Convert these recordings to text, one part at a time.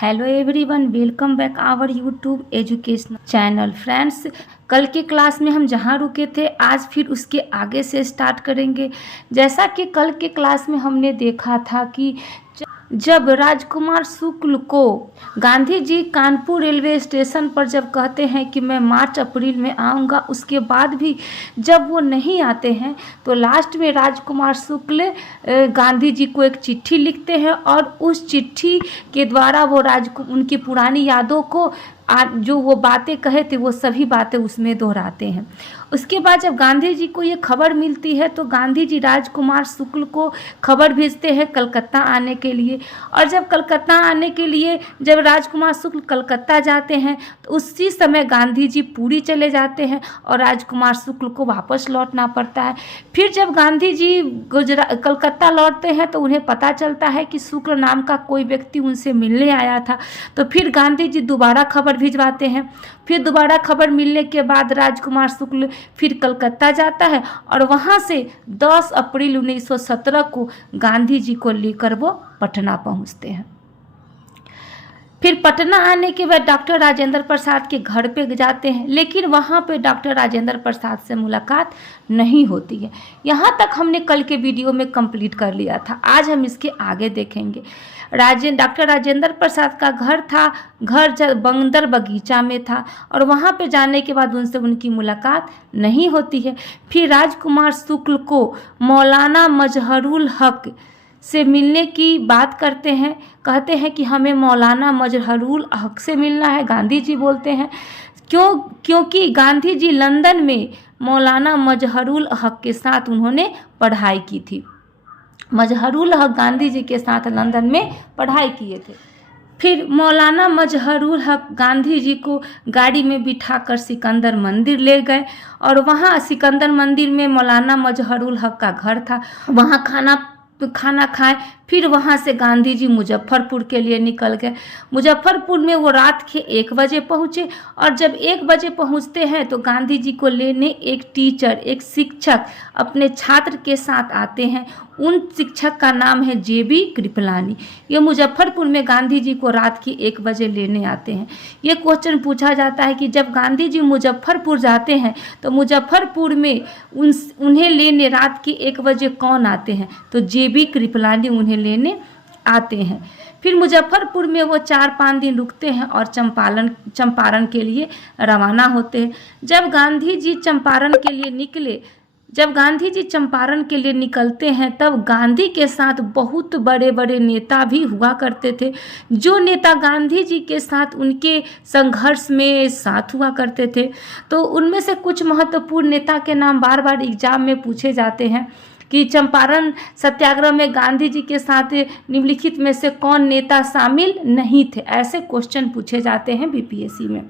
Hello everyone, welcome back our YouTube educational channel. Friends, कल के class में हम जहाँ रुके थे आज फिर उसके आगे से स्टार्ट करेंगे। जैसा कि कल के क्लास में हमने देखा था कि जब राजकुमार शुक्ल को गांधी जी कानपुर रेलवे स्टेशन पर जब कहते हैं कि मैं मार्च अप्रैल में आऊँगा, उसके बाद भी जब वो नहीं आते हैं तो लास्ट में राजकुमार शुक्ल गांधी जी को एक चिट्ठी लिखते हैं और उस चिट्ठी के द्वारा वो उनकी पुरानी यादों को जो वो बातें कहे थे वो सभी बातें उसमें दोहराते हैं। उसके बाद जब गांधी जी को ये खबर मिलती है तो गांधी जी राजकुमार शुक्ल को खबर भेजते हैं कलकत्ता आने के लिए। और जब कलकत्ता आने के लिए जब राजकुमार शुक्ल कलकत्ता जाते हैं तो उसी समय गांधी जी पुरी चले जाते हैं और राजकुमार शुक्ल को वापस लौटना पड़ता है। फिर जब गांधी जी कलकत्ता लौटते हैं तो उन्हें पता चलता है कि शुक्ल नाम का कोई व्यक्ति उनसे मिलने आया था। तो फिर गांधी जी दोबारा खबर भिजवाते हैं। फिर दोबारा खबर मिलने के बाद राजकुमार शुक्ल फिर कलकत्ता जाता है और वहाँ से 10 अप्रैल 1917 को गांधी जी को लेकर वो पटना पहुँचते हैं। फिर पटना आने के बाद डॉक्टर राजेंद्र प्रसाद के घर पे जाते हैं, लेकिन वहाँ पे डॉक्टर राजेंद्र प्रसाद से मुलाकात नहीं होती है। यहाँ तक हमने कल के वीडियो में कंप्लीट कर लिया था। आज हम इसके आगे देखेंगे। डॉक्टर राजेंद्र प्रसाद का घर बंदर बगीचा में था और वहाँ पे जाने के बाद उनसे उनकी मुलाकात नहीं होती है। फिर राजकुमार शुक्ल को मौलाना मजहरुल हक से मिलने की बात करते हैं, कहते हैं कि हमें मौलाना मजहरुल हक से मिलना है। गांधी जी बोलते हैं क्योंकि गांधी जी लंदन में मौलाना मजहरुल हक के साथ उन्होंने पढ़ाई की थी। मजहरुल हक गांधी जी के साथ लंदन में पढ़ाई किए थे। फिर मौलाना मजहरुल हक गांधी जी को गाड़ी में बिठाकर सिकंदर मंदिर ले गए और वहाँ सिकंदर मंदिर में मौलाना मजहरुल हक का घर था। वहाँ खाना खाएं। फिर वहाँ से गांधी जी मुजफ्फरपुर के लिए निकल गए। मुजफ्फरपुर में वो रात के 1 बजे पहुँचे और जब 1 बजे पहुँचते हैं तो गांधी जी को लेने एक शिक्षक अपने छात्र के साथ आते हैं। उन शिक्षक का नाम है JB कृपलानी। ये मुजफ्फरपुर में गांधी जी को रात के 1 बजे लेने आते हैं। ये क्वेश्चन पूछा जाता है कि जब गांधी जी मुजफ्फरपुर जाते हैं तो मुजफ्फरपुर में उन्हें लेने रात के 1 बजे कौन आते हैं? तो JB कृपलानी उन्हें लेने आते हैं। फिर मुजफ्फरपुर में वो 4-5 दिन रुकते हैं और चंपारण के लिए रवाना होते हैं। जब गांधी जी चंपारण के लिए निकलते हैं तब गांधी के साथ बहुत बड़े बड़े नेता भी हुआ करते थे, जो नेता गांधी जी के साथ उनके संघर्ष में साथ हुआ करते थे। तो उनमें से कुछ महत्वपूर्ण नेता के नाम बार बार एग्जाम में पूछे जाते हैं कि चंपारण सत्याग्रह में गांधी जी के साथ निम्नलिखित में से कौन नेता शामिल नहीं थे। ऐसे क्वेश्चन पूछे जाते हैं BPSC में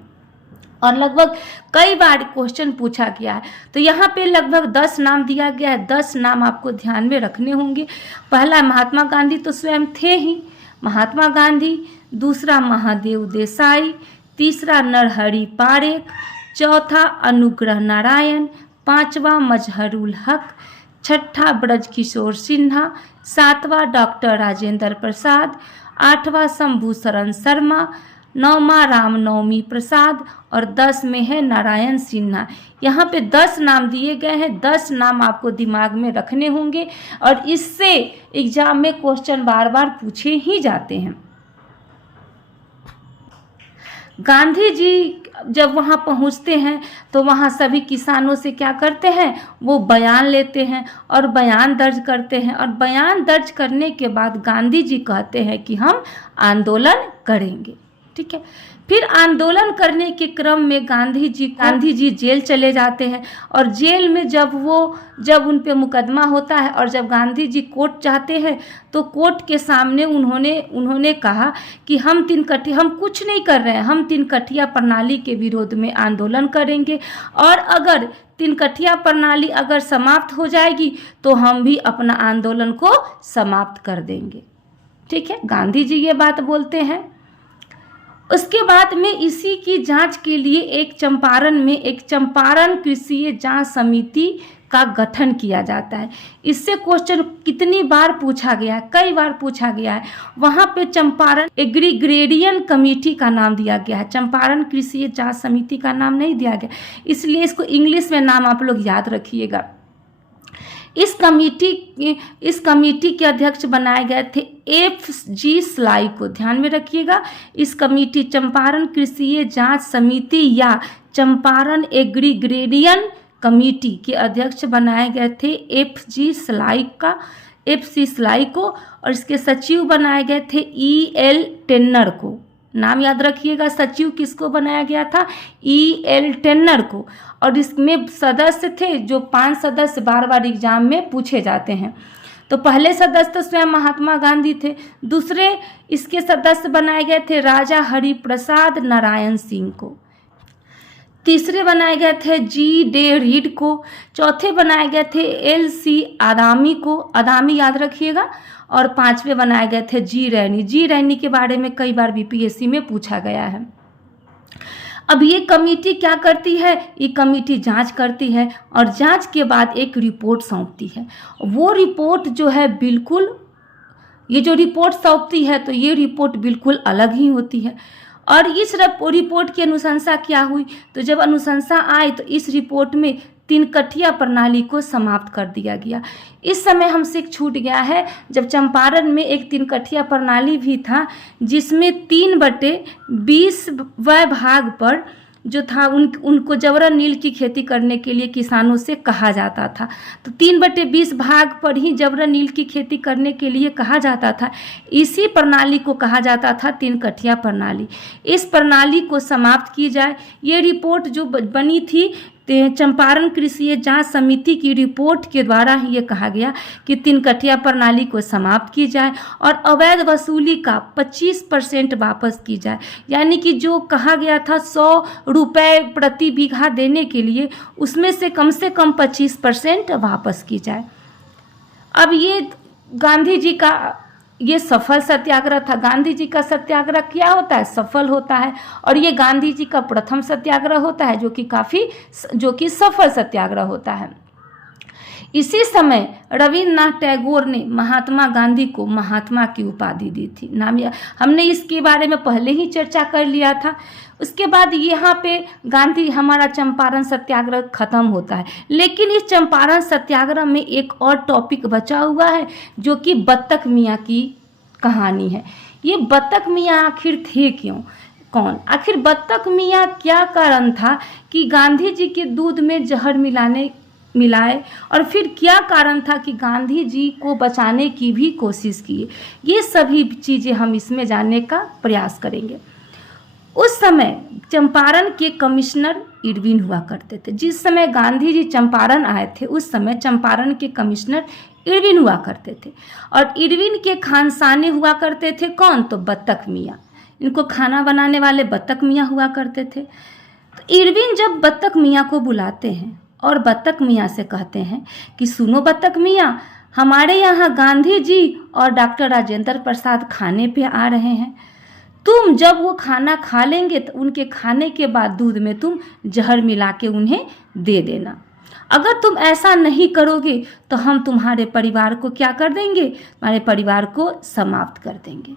और लगभग कई बार क्वेश्चन पूछा गया है। तो यहाँ पे लगभग 10 नाम दिया गया है। 10 नाम आपको ध्यान में रखने होंगे। पहला महात्मा गांधी तो स्वयं थे ही, महात्मा गांधी। दूसरा महादेव देसाई। तीसरा नरहरि पारेख। चौथा अनुग्रह नारायण। पांचवा मजहरुल हक। छठा ब्रजकिशोर सिन्हा। सातवां डॉक्टर राजेंद्र प्रसाद। आठवां शंभू शरण शर्मा। 9वां रामनवमी प्रसाद और 10 में है नारायण सिन्हा। यहाँ पे 10 नाम दिए गए हैं। 10 नाम आपको दिमाग में रखने होंगे और इससे एग्जाम में क्वेश्चन बार बार पूछे ही जाते हैं। गांधी जी जब वहाँ पहुँचते हैं तो वहाँ सभी किसानों से क्या करते हैं, वो बयान लेते हैं और बयान दर्ज करते हैं और बयान दर्ज करने के बाद गांधी जी कहते हैं कि हम आंदोलन करेंगे। ठीक है। फिर आंदोलन करने के क्रम में गांधी जी जेल चले जाते हैं और जेल में जब उन पे मुकदमा होता है और जब गांधी जी कोर्ट जाते हैं तो कोर्ट के सामने उन्होंने कहा कि हम कुछ नहीं कर रहे हैं, हम 3 कठिया प्रणाली के विरोध में आंदोलन करेंगे और अगर 3 कठिया प्रणाली अगर समाप्त हो जाएगी तो हम भी अपना आंदोलन को समाप्त कर देंगे। ठीक है, गांधी जी ये बात बोलते हैं। उसके बाद में इसी की जांच के लिए एक चंपारण कृषि जांच समिति का गठन किया जाता है। इससे क्वेश्चन कितनी बार पूछा गया है, कई बार पूछा गया है। वहाँ पे चंपारण एग्रीग्रेडियन कमेटी का नाम दिया गया है, चंपारण कृषि जांच समिति का नाम नहीं दिया गया, इसलिए इसको इंग्लिश में नाम आप लोग याद रखिएगा। इस कमेटी के अध्यक्ष बनाए गए थे F.G. स्लाई को, ध्यान में रखिएगा। इस कमेटी चंपारण कृषि जांच समिति या चंपारण एग्रीग्रेडियन कमेटी के अध्यक्ष बनाए गए थे F.G. स्लाई को, और इसके सचिव बनाए गए थे E.L. टेन्नर को। नाम याद रखिएगा, सचिव किसको बनाया गया था? E.L. टेन्नर को। और इसमें सदस्य थे जो 5 सदस्य बार बार एग्जाम में पूछे जाते हैं। तो पहले सदस्य तो स्वयं महात्मा गांधी थे, दूसरे इसके सदस्य बनाए गए थे राजा हरिप्रसाद नारायण सिंह को, तीसरे बनाए गए थे G. डे रीड को, चौथे बनाए गए थे L.C. आदामी को, आदामी याद रखिएगा, और पांचवे बनाए गए थे G. रैनी। G. रैनी के बारे में कई बार बीपीएससी में पूछा गया है। अब ये कमेटी क्या करती है? ये कमेटी जांच करती है और जांच के बाद एक रिपोर्ट सौंपती है। वो रिपोर्ट जो है बिल्कुल, ये जो रिपोर्ट सौंपती है तो ये रिपोर्ट बिल्कुल अलग ही होती है। और इस रिपोर्ट की अनुशंसा क्या हुई? तो जब अनुशंसा आई तो इस रिपोर्ट में 3 कठिया प्रणाली को समाप्त कर दिया गया। इस समय हमसे एक छूट गया है, जब चंपारण में एक 3 कठिया प्रणाली भी था जिसमें 3/20 भाग पर जो था उनको जबरन नील की खेती करने के लिए किसानों से कहा जाता था। तो 3/20 भाग पर ही जबरन नील की खेती करने के लिए कहा जाता था। इसी प्रणाली को कहा जाता था 3 कठिया प्रणाली। इस प्रणाली को समाप्त की जाए, ये रिपोर्ट जो बनी थी चंपारण कृषि जांच समिति की रिपोर्ट के द्वारा ही ये कहा गया कि 3 कठिया प्रणाली को समाप्त की जाए और अवैध वसूली का 25% वापस की जाए। यानी कि जो कहा गया था 100 रुपये प्रति बीघा देने के लिए, उसमें से कम 25% वापस की जाए। अब ये गांधी जी का ये सफल सत्याग्रह था। गांधी जी का सत्याग्रह क्या होता है? सफल होता है। और ये गांधी जी का प्रथम सत्याग्रह होता है जो कि सफल सत्याग्रह होता है। इसी समय रविन्द्रनाथ टैगोर ने महात्मा गांधी को महात्मा की उपाधि दी थी। नाम हमने इसके बारे में पहले ही चर्चा कर लिया था। उसके बाद यहाँ पे गांधी हमारा चंपारण सत्याग्रह खत्म होता है। लेकिन इस चंपारण सत्याग्रह में एक और टॉपिक बचा हुआ है जो कि बत्तख मियाँ की कहानी है। ये बत्तख मियाँ आखिर थे कौन? आखिर बत्तख मियाँ क्या कारण था कि गांधी जी के दूध में जहर मिलाए, और फिर क्या कारण था कि गांधी जी को बचाने की भी कोशिश की? ये सभी चीज़ें हम इसमें जानने का प्रयास करेंगे। उस समय चंपारण के कमिश्नर इरविन हुआ करते थे। जिस समय गांधी जी चंपारण आए थे उस समय चंपारण के कमिश्नर इरविन हुआ करते थे, और इरविन के खानसाने हुआ करते थे कौन? तो बत्तख मियाँ। इनको खाना बनाने वाले बत्तख मियाँ हुआ करते थे। तो इरविन जब बत्तख मियाँ को बुलाते हैं और बत्तख मियाँ से कहते हैं कि सुनो बत्तख मियाँ, हमारे यहाँ गांधी जी और डॉक्टर राजेंद्र प्रसाद खाने पे आ रहे हैं, तुम जब वो खाना खा लेंगे तो उनके खाने के बाद दूध में तुम जहर मिला के उन्हें दे देना। अगर तुम ऐसा नहीं करोगे तो हम तुम्हारे परिवार को क्या कर देंगे? तुम्हारे परिवार को समाप्त कर देंगे।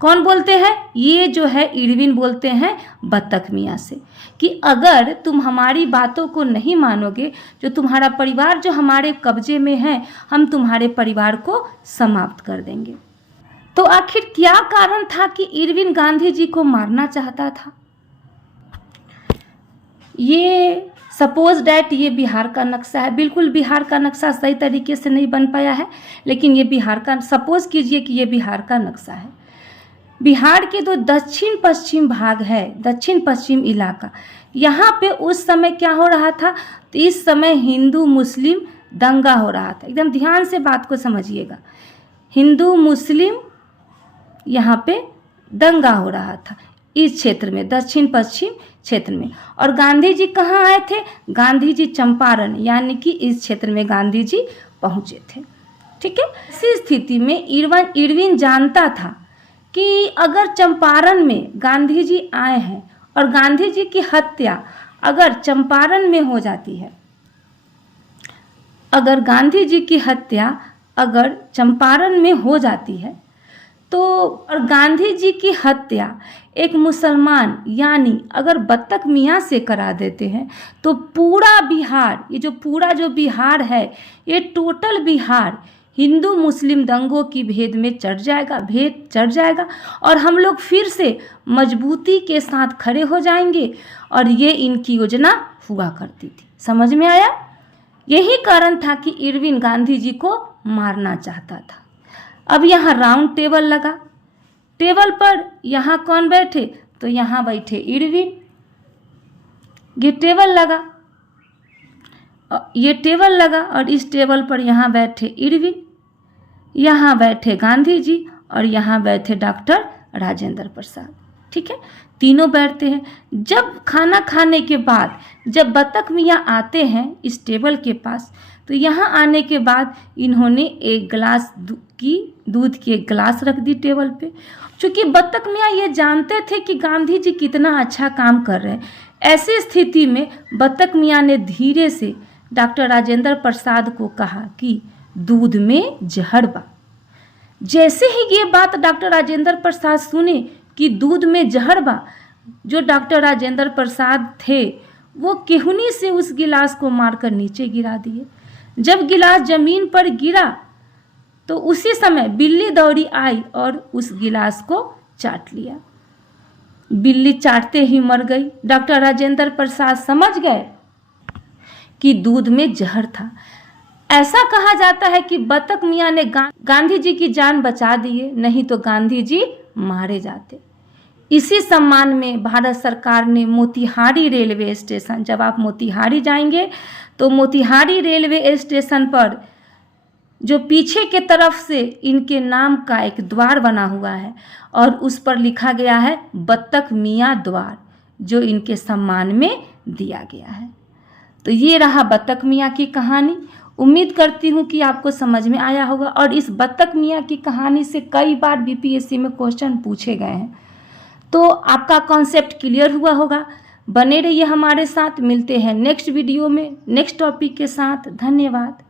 कौन बोलते हैं? ये जो है इरविन बोलते हैं बत्तख मियाँ से कि अगर तुम हमारी बातों को नहीं मानोगे, जो तुम्हारा परिवार जो हमारे कब्जे में है, हम तुम्हारे परिवार को समाप्त कर देंगे। तो आखिर क्या कारण था कि इरविन गांधी जी को मारना चाहता था? ये सपोज डैट ये बिहार का नक्शा है। बिल्कुल बिहार का नक्शा सही तरीके से नहीं बन पाया है, लेकिन ये बिहार का, सपोज कीजिए कि ये बिहार का नक्शा है। बिहार के जो दक्षिण पश्चिम भाग है, दक्षिण पश्चिम इलाका, यहाँ पे उस समय क्या हो रहा था? तो इस समय हिंदू मुस्लिम दंगा हो रहा था। एकदम ध्यान से बात को समझिएगा। हिंदू मुस्लिम यहाँ पे दंगा हो रहा था इस क्षेत्र में, दक्षिण पश्चिम क्षेत्र में। और गांधी जी कहाँ आए थे? गांधी जी चंपारण, यानी कि इस क्षेत्र में गांधी जी पहुँचे थे। ठीक है। इसी स्थिति में इरविन जानता था कि अगर चंपारण में गांधी जी आए हैं और गांधी जी की हत्या अगर चंपारण में हो जाती है अगर गांधी जी की हत्या अगर चंपारण में हो जाती है तो, और गांधी जी की हत्या एक मुसलमान यानी अगर बत्तख मियाँ से करा देते हैं तो पूरा बिहार, ये जो पूरा जो बिहार है, ये टोटल बिहार हिंदू मुस्लिम दंगों की भेद में चढ़ जाएगा और हम लोग फिर से मजबूती के साथ खड़े हो जाएंगे। और ये इनकी योजना हुआ करती थी। समझ में आया? यही कारण था कि इरविन गांधी जी को मारना चाहता था। अब यहाँ राउंड टेबल लगा, टेबल पर यहाँ कौन बैठे? तो यहाँ बैठे इरविन। ये टेबल लगा और इस टेबल पर यहाँ बैठे इरविन, यहाँ बैठे गांधी जी और यहाँ बैठे डॉक्टर राजेंद्र प्रसाद। ठीक है, तीनों बैठते हैं। जब खाना खाने के बाद जब बत्तख मियाँ आते हैं इस टेबल के पास, तो यहाँ आने के बाद इन्होंने एक गिलास दूध की एक गिलास रख दी टेबल पे। चूँकि बत्तख मियाँ ये जानते थे कि गांधी जी कितना अच्छा काम कर रहे हैं, ऐसी स्थिति में बत्तख मियाँ ने धीरे से डॉक्टर राजेंद्र प्रसाद को कहा कि दूध में जहर बा। जैसे ही ये बात डॉक्टर राजेंद्र प्रसाद सुने कि दूध में जहर बा, जो डॉक्टर राजेंद्र प्रसाद थे वो केहूनी से उस गिलास को मारकर नीचे गिरा दिए। जब गिलास जमीन पर गिरा तो उसी समय बिल्ली दौड़ी आई और उस गिलास को चाट लिया। बिल्ली चाटते ही मर गई। डॉक्टर राजेंद्र प्रसाद समझ गए कि दूध में जहर था। ऐसा कहा जाता है कि बत्तख मियाँ ने गांधी जी की जान बचा दिए, नहीं तो गांधी जी मारे जाते। इसी सम्मान में भारत सरकार ने मोतिहारी रेलवे स्टेशन, जब आप मोतिहारी जाएंगे तो मोतिहारी रेलवे स्टेशन पर जो पीछे के तरफ से इनके नाम का एक द्वार बना हुआ है और उस पर लिखा गया है बत्तख मियाँ द्वार, जो इनके सम्मान में दिया गया है। तो ये रहा बत्तख मियाँ की कहानी। उम्मीद करती हूँ कि आपको समझ में आया होगा और इस बत्तख मियाँ की कहानी से कई बार बीपीएससी में क्वेश्चन पूछे गए हैं, तो आपका कॉन्सेप्ट क्लियर हुआ होगा। बने रहिए हमारे साथ, मिलते हैं नेक्स्ट वीडियो में नेक्स्ट टॉपिक के साथ। धन्यवाद।